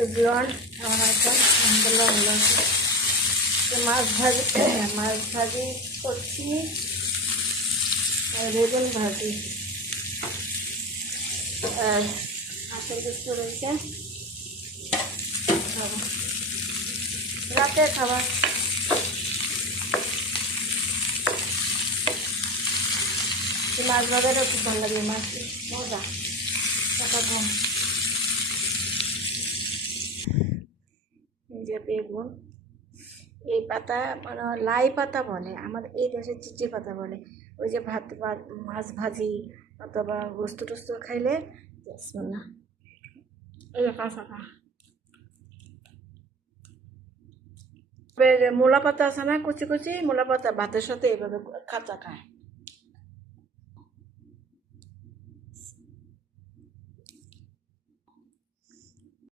Everyone, কেমন আছেন? আলহামদুলিল্লাহ ভালো আছি। তো মাছ ভাজি করছি আর বেগুন ভাজি আর মাছের কিছু রয়েছে, খাবো রাতের খাবার। এই মাছ ভাজাটা খুব ভালো লাগে, মাছ মজা, টাকা কম। এই যে বেগুন, এই পাতা মানে লাই পাতা বলে, আমাদের এই দেশে চিচি পাতা বলে। ওই যে মাছ ভাজি অথবা গোস্ত টোস্ত খাইলে না, এই যে কাঁচা মূলা পাতা আছে না, কুচি কুচি মূলা পাতা ভাতের সাথে এইভাবে কাঁচা খায়,